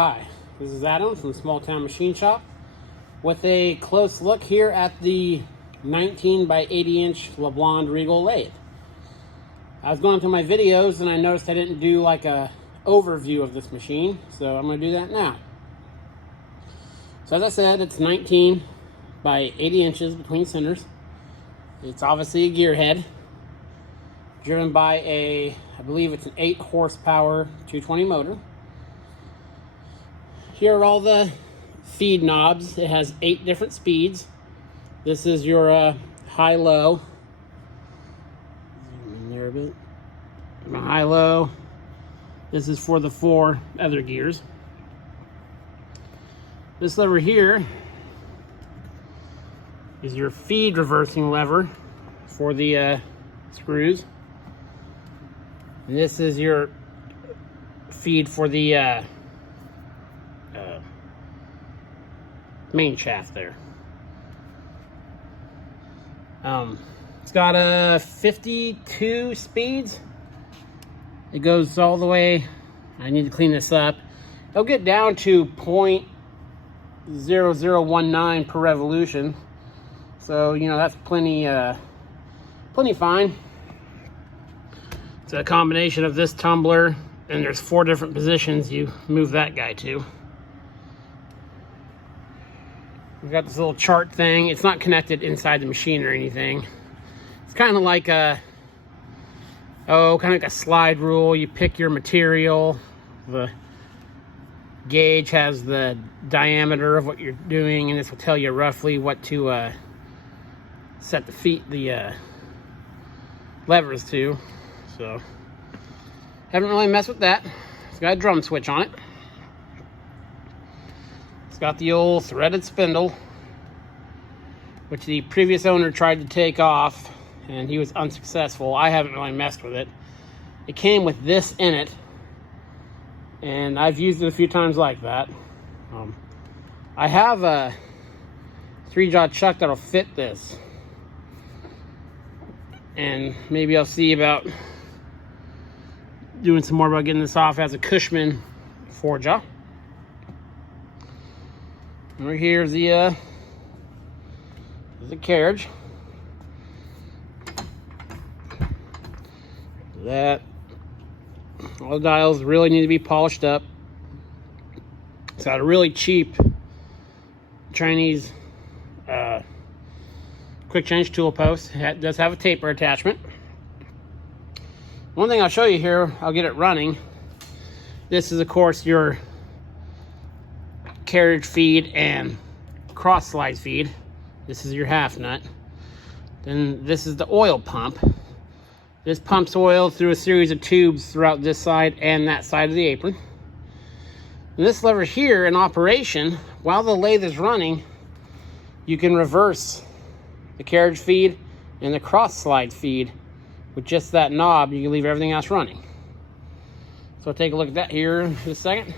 Hi, this is Adam from Small Town Machine Shop with a close look here at the 19 by 80 inch LeBlonde Regal lathe. I was going through my videos and I noticed I didn't do like a overview of this machine, so I'm going to do that now. So as I said, it's 19 by 80 inches between centers. It's obviously a gear head driven by I believe it's an 8 horsepower 220 motor. Here are all the feed knobs. It has 8 different speeds. This is your high-low. Zoom in there a bit. My high-low. This is for the 4 other gears. This lever here is your feed reversing lever for the screws. And this is your feed for the main shaft there. It's got 52 speeds. It goes all the way. I need to clean this up. It'll get down to 0.0019 per revolution. So, you know, that's plenty fine. It's a combination of this tumbler, and there's 4 different positions you move that guy to. We've got this little chart thing. It's not connected inside the machine or anything. It's kind of like a slide rule. You pick your material. The gauge has the diameter of what you're doing, and this will tell you roughly what to set the levers to. So, haven't really messed with that. It's got a drum switch on it. It's got the old threaded spindle, which the previous owner tried to take off, and he was unsuccessful. I haven't really messed with it. It came with this in it, and I've used it a few times like that. I have a 3-jaw chuck that'll fit this, and maybe I'll see about doing some more about getting this off as a Cushman 4-jaw. Over here is the carriage. That all the dials really need to be polished up. It's got a really cheap Chinese quick change tool post. It does have a taper attachment. One thing I'll show you here, I'll get it running. This is, of course, your carriage feed and cross slide feed. This is your half nut. Then this is the oil pump. This pumps oil through a series of tubes throughout this side and that side of the apron. And this lever here in operation, while the lathe is running, you can reverse the carriage feed and the cross slide feed with just that knob. You can leave everything else running. So I'll take a look at that here in a second.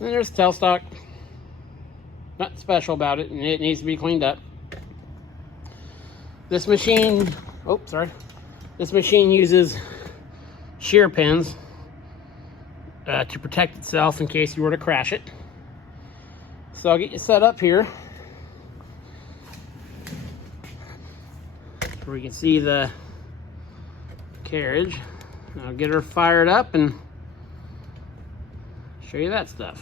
And there's tailstock. Nothing special about it, and it needs to be cleaned up. This machine, this machine uses shear pins to protect itself in case you were to crash it. So I'll get you set up here where you can see the carriage. I'll get her fired up and show you that stuff.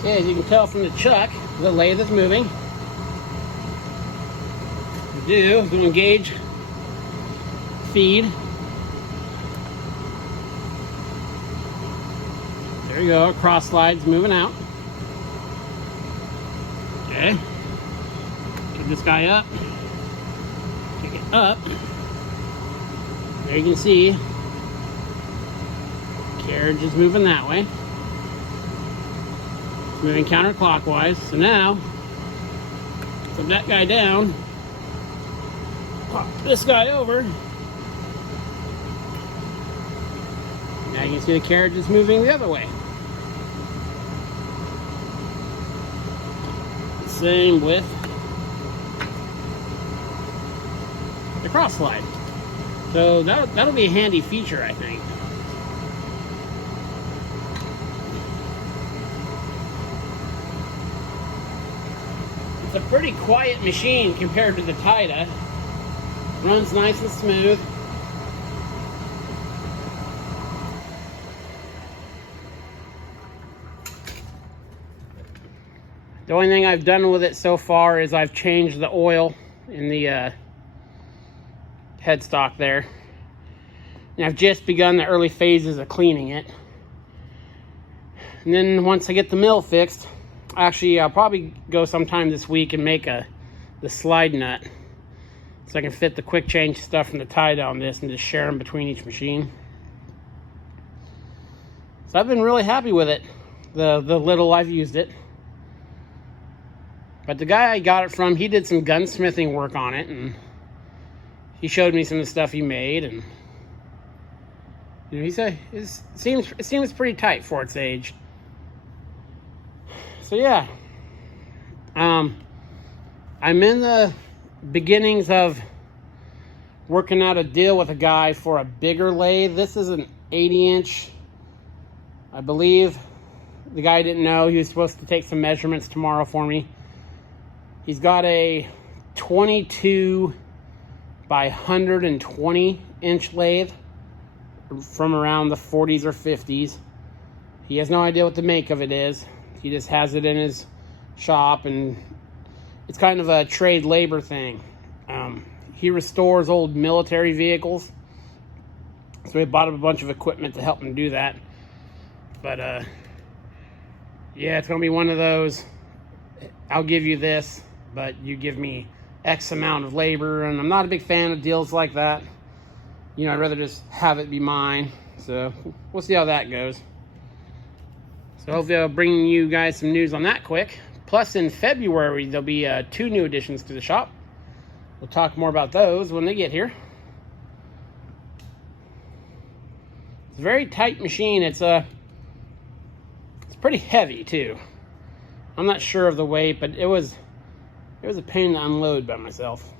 Okay, as you can tell from the chuck, the lathe is moving. I'm going to engage feed. There you go, cross slides moving out. Okay, pick this guy up, pick it up. There you can see, carriage is moving that way. moving counterclockwise. So now, put that guy down, Pop this guy over. Now you can see the carriage is moving the other way. Same with the cross slide. So that'll be a handy feature, I think. It's a pretty quiet machine compared to the Tita. Runs nice and smooth. The only thing I've done with it so far is I've changed the oil in the headstock there. And I've just begun the early phases of cleaning it. And then once I get the mill fixed, actually I'll probably go sometime this week and make the slide nut. So I can fit the quick change stuff from the tie down this and just share them between each machine. So I've been really happy with it, the little I've used it. But the guy I got it from, he did some gunsmithing work on it, and he showed me some of the stuff he made, and you know, he said it seems pretty tight for its age. So yeah, I'm in the beginnings of working out a deal with a guy for a bigger lathe. This is an 80-inch, I believe. The guy didn't know. He was supposed to take some measurements tomorrow for me. He's got a 22 by 120 inch lathe from around the 40s or 50s. He has no idea what the make of it is. He just has it in his shop, and it's kind of a trade labor thing. He restores old military vehicles, so he bought a bunch of equipment to help him do that. But yeah, it's gonna be one of those, I'll give you this, but you give me X amount of labor, and I'm not a big fan of deals like that. You know, I'd rather just have it be mine. So we'll see how that goes. So hopefully I'll bring you guys some news on that quick. Plus in February, there'll be 2 new additions to the shop. We'll talk more about those when they get here. It's a very tight machine. It's pretty heavy too. I'm not sure of the weight, but it was a pain to unload by myself.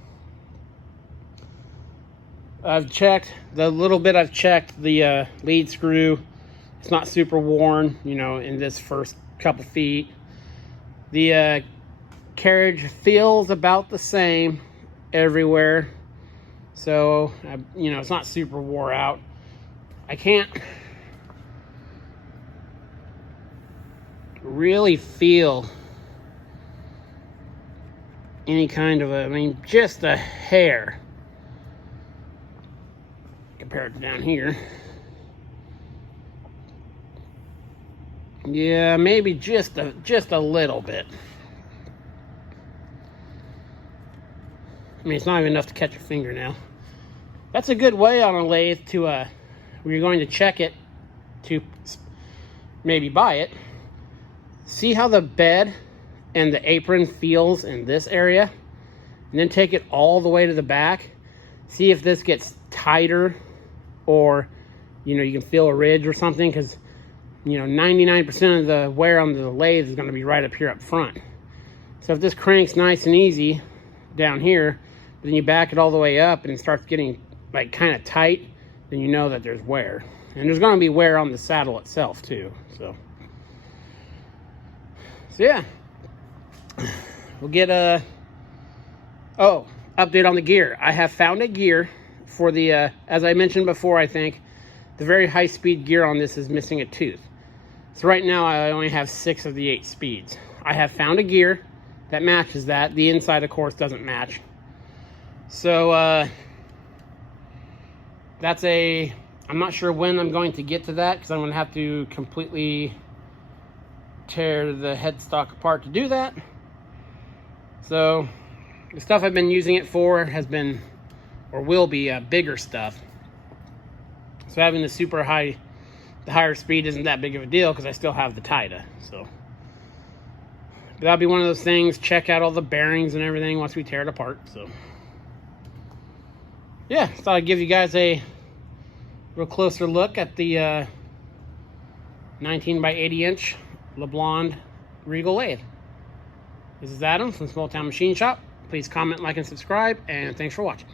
I've checked the little bit I've checked the lead screw. It's not super worn, you know, in this first couple feet. The carriage feels about the same everywhere, so you know, it's not super wore out. I can't really feel any kind of I mean, just a hair compared to down here. Yeah, maybe just a little bit. I mean, it's not even enough to catch a fingernail. That's a good way on a lathe to when you're going to check it, to maybe buy it. See how the bed and the apron feels in this area, and then take it all the way to the back. See if this gets tighter, or you know, you can feel a ridge or something, because you know, 99% of the wear on the lathe is going to be right up here up front. So if this cranks nice and easy down here, but then you back it all the way up and it starts getting like kind of tight, then you know that there's wear. And there's going to be wear on the saddle itself too. So yeah, we'll get a update on the gear. I have found a gear for the as I mentioned before, I think the very high speed gear on this is missing a tooth. So right now I only have 6 of the 8 speeds. I have found a gear that matches that. The inside, of course, doesn't match. So I'm not sure when I'm going to get to that, because I'm going to have to completely tear the headstock apart to do that. So the stuff I've been using it for has been, or will be, bigger stuff. So having the higher speed isn't that big of a deal, because I still have the Tita. So but that'll be one of those things. Check out all the bearings and everything once we tear it apart. So yeah, thought I'd give you guys a real closer look at the 19 by 80 inch LeBlonde Regal lathe. This is Adam from Small Town Machine Shop. Please comment, like, and subscribe, and thanks for watching.